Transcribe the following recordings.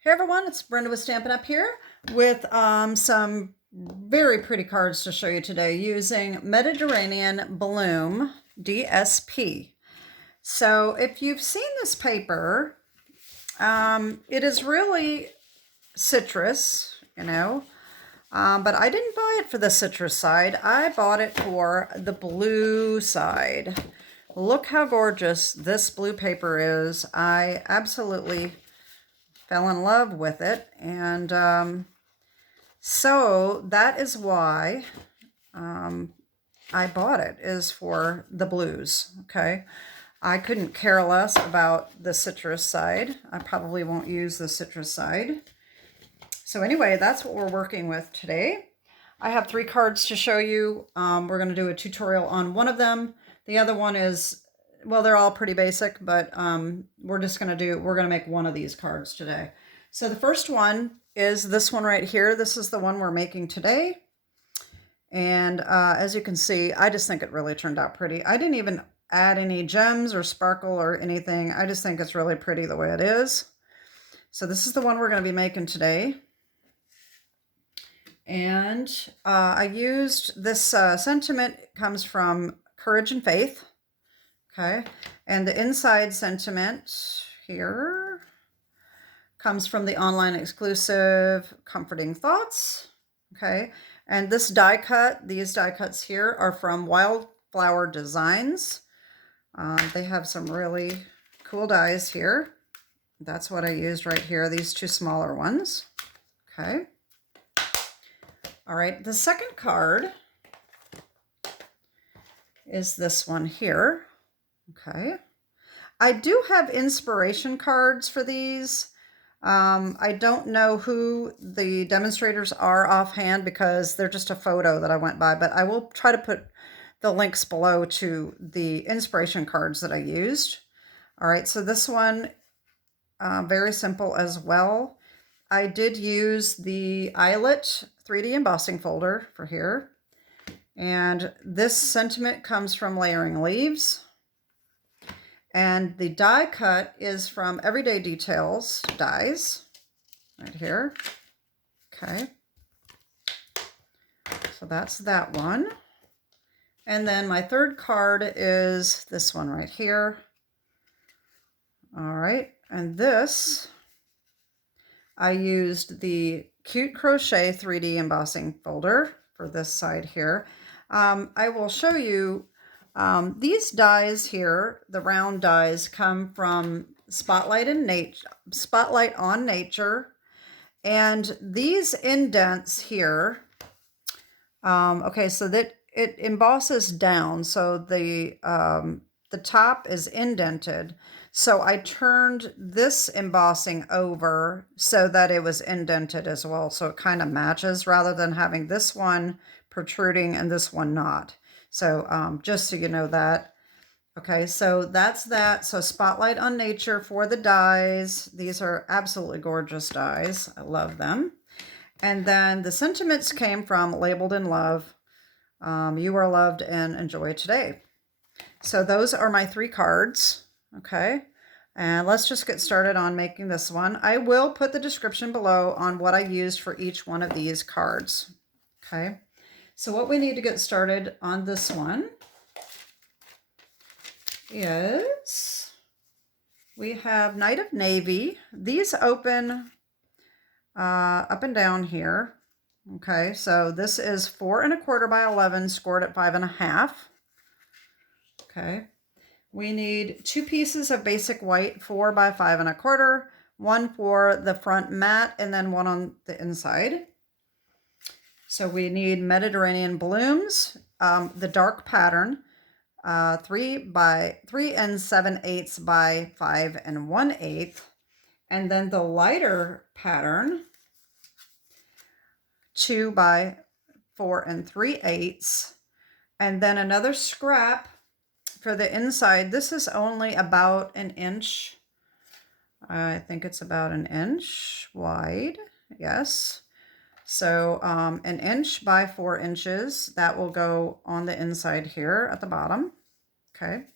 Hey everyone, it's Brenda with Stampin' Up here with some very pretty cards to show you today using Mediterranean Bloom DSP. So if you've seen this paper, it is really citrus, but I didn't buy it for the citrus side. I bought it for the blue side. Look how gorgeous this blue paper is. I absolutely fell in love with it, and so that is why I bought it, is for the blues. Okay, I couldn't care less about the citrus side. I probably won't use the citrus side. So anyway, that's what we're working with today. I have 3 cards to show you. We're going to do a tutorial on one of them. The other one is, well, they're all pretty basic, but we're going to make one of these cards today. So the first one is this one right here. This is the one we're making today. And as you can see, I just think it really turned out pretty. I didn't even add any gems or sparkle or anything. I just think it's really pretty the way it is. So this is the one we're going to be making today. And I used this sentiment. It comes from Courage and Faith. Okay. And the inside sentiment here comes from the online exclusive Comforting Thoughts. Okay. And this die cut, these die cuts here are from Wildflower Designs. They have some really cool dies here. That's what I used right here, these 2 smaller ones. Okay. All right, the second card is this one here. Okay. I do have inspiration cards for these. I don't know who the demonstrators are offhand because they're just a photo that I went by, but I will try to put the links below to the inspiration cards that I used. All right, so this one, very simple as well. I did use the Eyelet 3D embossing folder for here. And this sentiment comes from Layering Leaves. And the die cut is from Everyday Details dies, right here. Okay. So that's that one. And then my third card is this one right here. All right. And this, I used the Cute Crochet 3D embossing folder for this side here. I will show you these dies here, the round dies, come from Spotlight on Nature. And these indents here, okay, so that it embosses down, so the top is indented. So I turned this embossing over so that it was indented as well. So it kind of matches rather than having this one protruding and this one not. So just so you know that. Okay, so that's that. So Spotlight on Nature for the dies. These are absolutely gorgeous dies. I love them. And then the sentiments came from Labeled in Love. You are loved and enjoy today. So those are my 3 cards. Okay, and let's just get started on making this one. I will put the description below on what I used for each one of these cards. Okay, so what we need to get started on this one is we have Night of Navy. These open up and down here. Okay, so this is 4 1/4 by 11 scored at 5 1/2. Okay, we need 2 pieces of basic white, 4 by 5 1/4, one for the front mat and then one on the inside. So we need Mediterranean Blooms, the dark pattern, 3 7/8 by 5 1/8, and then the lighter pattern, 2 by 4 3/8, and then another scrap for the inside. This is only about an inch. I think it's about an inch wide. Yes. So an inch by 4 inches, that will go on the inside here at the bottom. Okay.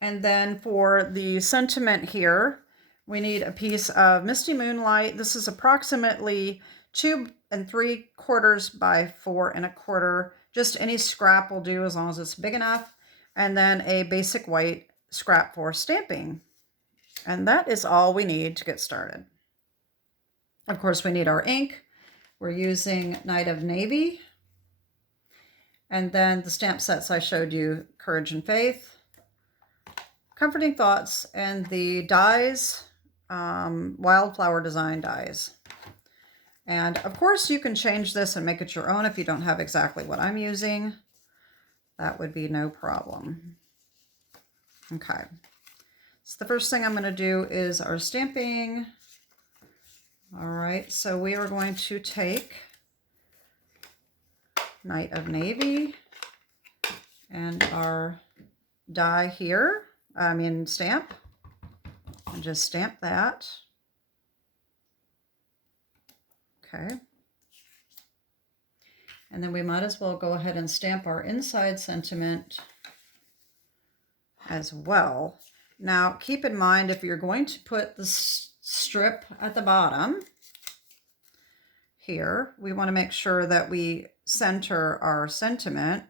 And then for the sentiment here, we need a piece of Misty Moonlight. This is approximately 2 3/4 by 4 1/4. Just any scrap will do as long as it's big enough. And then a basic white scrap for stamping. And that is all we need to get started. Of course, we need our ink. We're using Night of Navy. And then the stamp sets I showed you, Courage and Faith, Comforting Thoughts, and the dies, Wildflower design dies. And of course you can change this and make it your own if you don't have exactly what I'm using. That would be no problem. Okay. So the first thing I'm going to do is our stamping. All right, so we are going to take Night of Navy and our die here, stamp, and just stamp that. Okay. And then we might as well go ahead and stamp our inside sentiment as well. Now, keep in mind, if you're going to put the strip at the bottom here, we want to make sure that we center our sentiment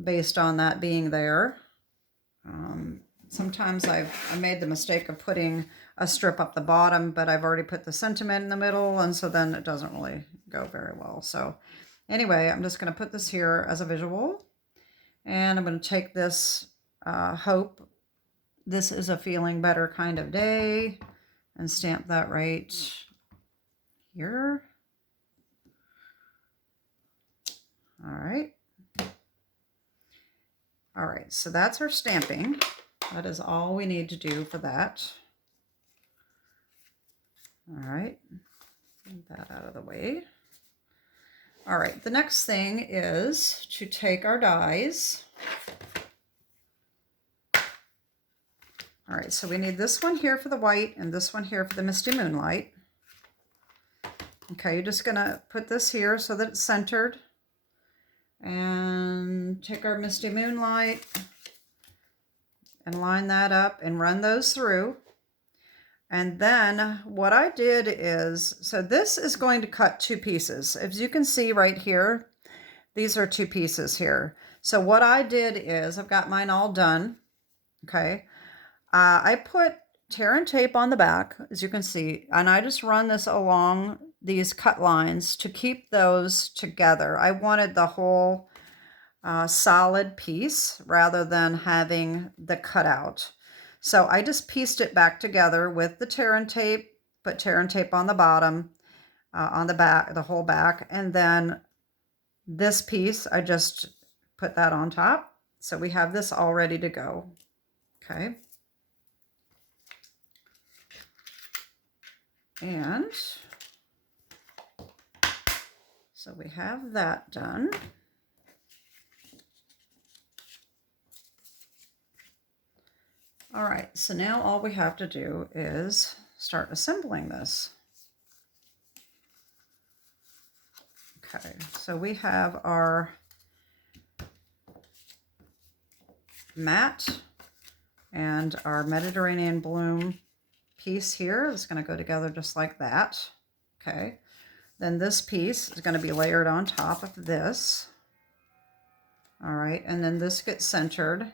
based on that being there. Sometimes I made the mistake of putting a strip up the bottom, but I've already put the sentiment in the middle, and so then it doesn't really go very well. So anyway, I'm just going to put this here as a visual, and I'm going to take this Hope, This Is a Feeling Better Kind of Day, and stamp that right here. All right. All right, so that's our stamping. That is all we need to do for that. All right, get that out of the way. All right, the next thing is to take our dies. All right, so we need this one here for the white and this one here for the Misty Moonlight. Okay, you're just gonna put this here so that it's centered. And take our Misty Moonlight and line that up and run those through. And then what I did is, so this is going to cut 2 pieces. As you can see right here, these are 2 pieces here. So what I did is, I've got mine all done, okay? I put tear and tape on the back, as you can see, and I just run this along these cut lines to keep those together. I wanted the whole solid piece rather than having the cutout. So I just pieced it back together with the tear and tape, put tear and tape on the bottom, on the back, the whole back, and then this piece, I just put that on top. So we have this all ready to go. Okay. And so we have that done. All right, so now all we have to do is start assembling this. Okay, so we have our matte and our Mediterranean Bloom piece here. It's going to go together just like that. Okay, then this piece is going to be layered on top of this. All right, and then this gets centered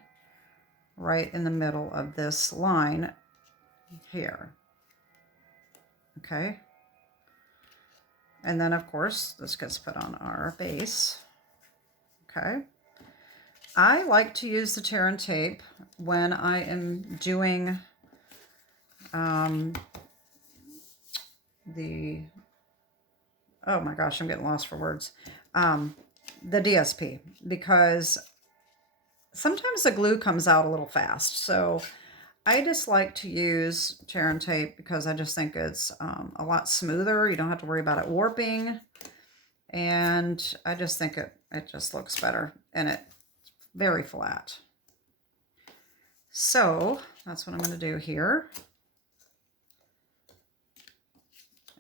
right in the middle of this line here. Okay, and then of course this gets put on our base. Okay, I like to use the tear and tape when I am doing oh my gosh, I'm getting lost for words, the DSP, because sometimes the glue comes out a little fast. So I just like to use tear and tape because I just think it's a lot smoother. You don't have to worry about it warping. And I just think it just looks better, and it's very flat. So that's what I'm going to do here.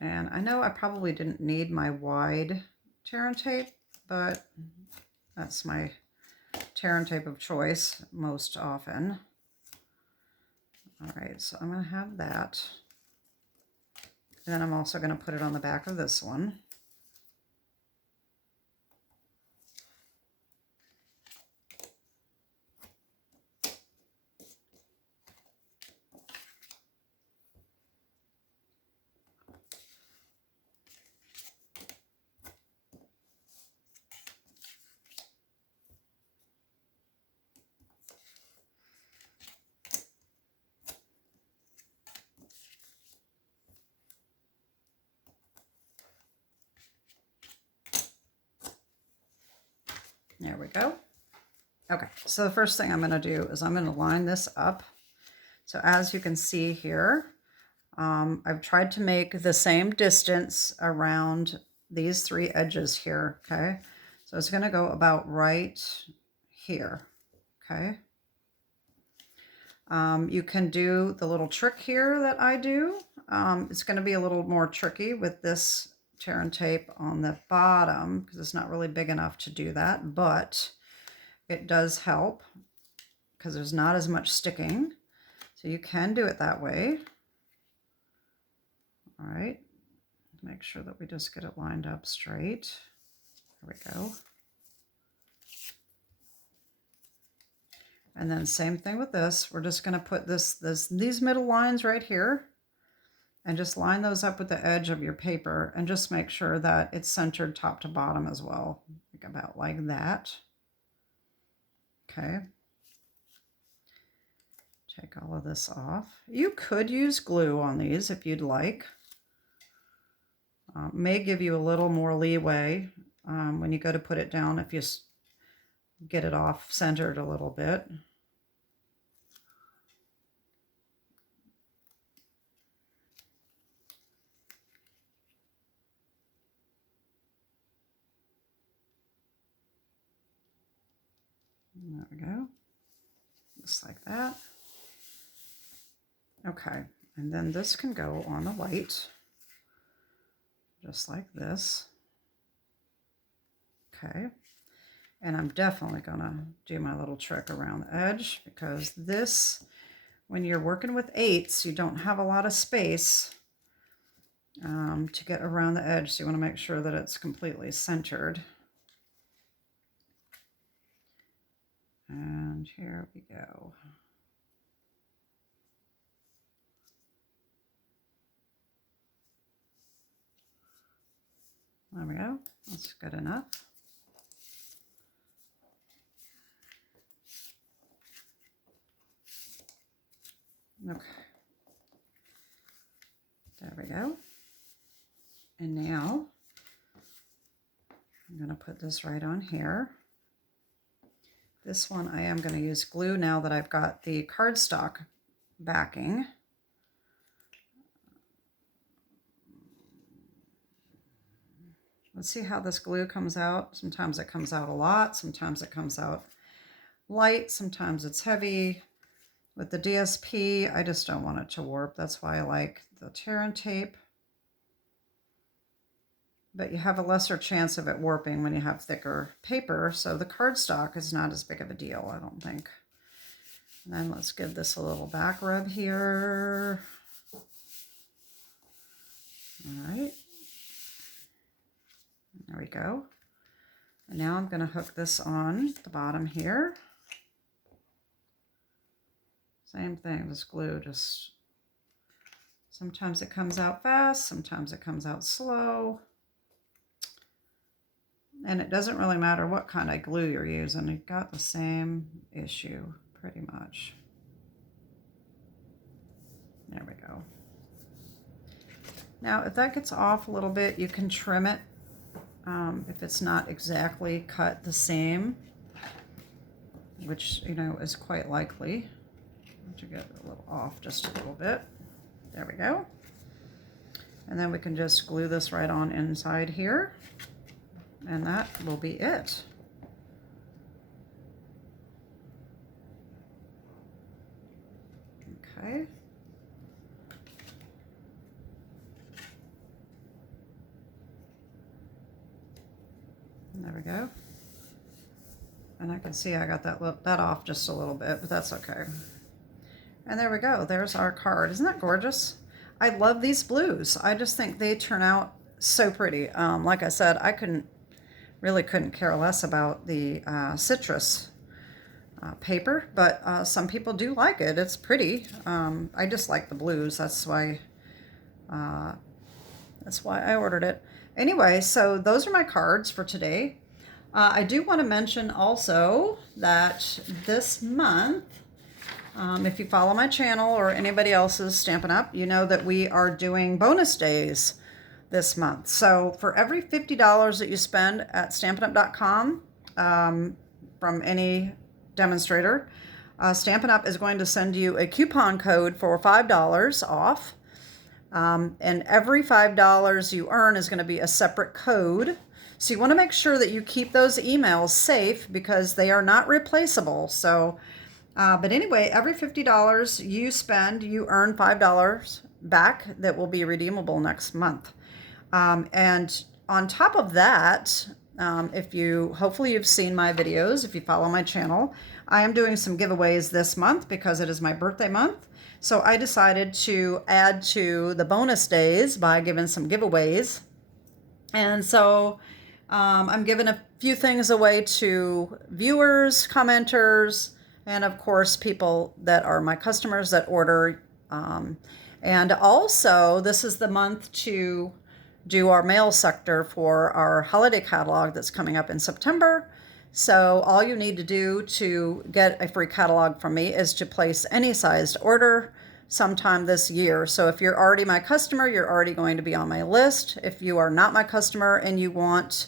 And I know I probably didn't need my wide tear and tape, but that's my tear and tape of choice most often. All right, so I'm going to have that. And then I'm also going to put it on the back of this one. There we go. Okay, so the first thing I'm going to do is I'm going to line this up. So as you can see here, I've tried to make the same distance around these three edges here, okay? So it's going to go about right here, okay? You can do the little trick here that I do. It's going to be a little more tricky with this tear and tape on the bottom because it's not really big enough to do that, but it does help because there's not as much sticking. So you can do it that way. All right, make sure that we just get it lined up straight. There we go. And then same thing with this. We're just going to put these middle lines right here and just line those up with the edge of your paper and just make sure that it's centered top to bottom as well, like about like that. Okay. Take all of this off. You could use glue on these if you'd like. May give you a little more leeway when you go to put it down if you get it off centered a little bit. There we go. Just like that. Okay, and then this can go on the white, just like this. Okay, and I'm definitely gonna do my little trick around the edge because this, when you're working with 8s, you don't have a lot of space to get around the edge, so you want to make sure that it's completely centered. And here we go. There we go. That's good enough. Okay. There we go. And now I'm going to put this right on here. This one I am going to use glue now that I've got the cardstock backing. Let's see how this glue comes out. Sometimes it comes out a lot, sometimes it comes out light, sometimes it's heavy. With the DSP, I just don't want it to warp. That's why I like the tear and tape. But you have a lesser chance of it warping when you have thicker paper, so the cardstock is not as big of a deal, I don't think. And then let's give this a little back rub here. All right. There we go. And now I'm going to hook this on the bottom here. Same thing, this glue just, sometimes it comes out fast, sometimes it comes out slow. And it doesn't really matter what kind of glue you're using, you've got the same issue pretty much. There we go. Now, if that gets off a little bit, you can trim it if it's not exactly cut the same, which, you know, is quite likely. To get a little off just a little bit. There we go. And then we can just glue this right on inside here. And that will be it. Okay. There we go. And I can see I got that off just a little bit, but that's okay. And there we go. There's our card. Isn't that gorgeous? I love these blues. I just think they turn out so pretty. Like I said, I really couldn't care less about the citrus paper, but some people do like it. It's pretty. I just like the blues. That's why I ordered it. Anyway, so those are my cards for today. I do want to mention also that this month, if you follow my channel or anybody else's Stampin' Up, you know that we are doing bonus days this month. So for every $50 that you spend at stampinup.com from any demonstrator, Stampin' Up is going to send you a coupon code for $5 off. And every $5 you earn is going to be a separate code. So you want to make sure that you keep those emails safe because they are not replaceable. So, but anyway, every $50 you spend, you earn $5 back that will be redeemable next month. And on top of that, hopefully you've seen my videos, if you follow my channel, I am doing some giveaways this month because it is my birthday month. So I decided to add to the bonus days by giving some giveaways. And so I'm giving a few things away to viewers, commenters, and of course people that are my customers that order. And also this is the month to do our mail sector for our holiday catalog that's coming up in September. So all you need to do to get a free catalog from me is to place any sized order sometime this year. So if you're already my customer, you're already going to be on my list. If you are not my customer and you want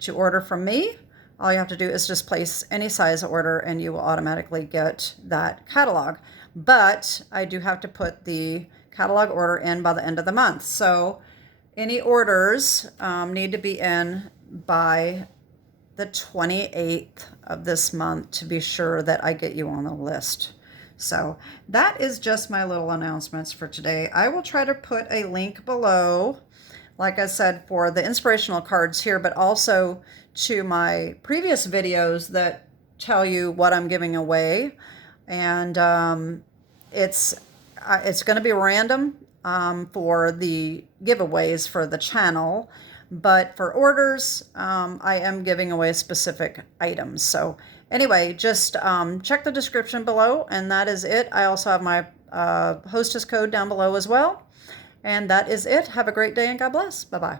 to order from me, all you have to do is just place any size order and you will automatically get that catalog. But I do have to put the catalog order in by the end of the month. So any orders need to be in by the 28th of this month to be sure that I get you on the list. So that is just my little announcements for today. I will try to put a link below, like I said, for the inspirational cards here, but also to my previous videos that tell you what I'm giving away. And it's going to be random for the giveaways for the channel. But for orders, I am giving away specific items. So anyway, just check the description below, and that is it. I also have my Hostess code down below as well. And that is it. Have a great day, and God bless. Bye-bye.